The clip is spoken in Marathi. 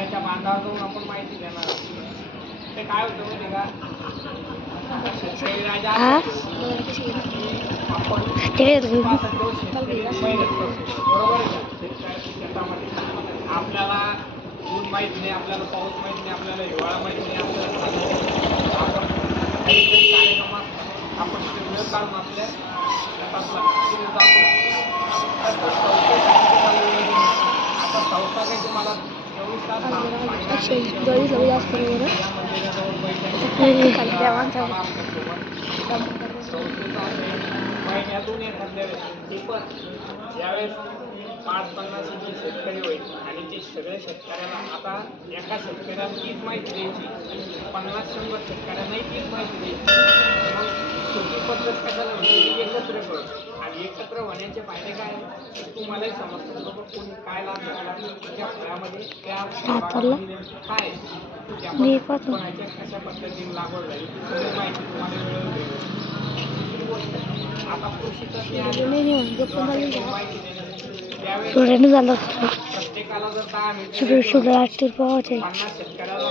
शेतकऱ्याच्या बांधावर जाऊन आपण माहिती देणार आहोत. ते काय होतं माहिती का, शेतकरी राजा आपण बरोबर आहे का, शेतकऱ्याच्या शेतामध्ये आपल्याला ऊन माहित नाही, आपल्याला पाऊस माहित नाही, आपल्याला हिवाळा माहित नाही, आपल्याला आपण काही कार्यक्रमात आपण वेळ काढून आपल्या शेतात जातो. आता संस्था काही तुम्हाला 24 तास महिन्यातून एखाद्या व्यक्ती पण ज्यावेळेस 5-50 शेतकरी होईल आणि ते सगळ्या शेतकऱ्याला आता एका शेतकऱ्याला तीच माहिती द्यायची, 50-100 शेतकऱ्यांनाही तीच माहिती द्यायची. मग सोपी पद्धत कशाला म्हणजे एकत्र करू, आणि एकत्र होण्याचे फायदे काय तुम्हालाही समजतं बरोबर, कोणी काय लाभ घेतला त्या फळामध्ये त्या काय कोणाच्या कशा पद्धतीने लागवड झाली सगळी माहिती तुम्हाला मिळवून. दुसरी गोष्ट आता कृषीचं प्रत्येकाला जर 10 मिनिटं 50 शेतकऱ्याला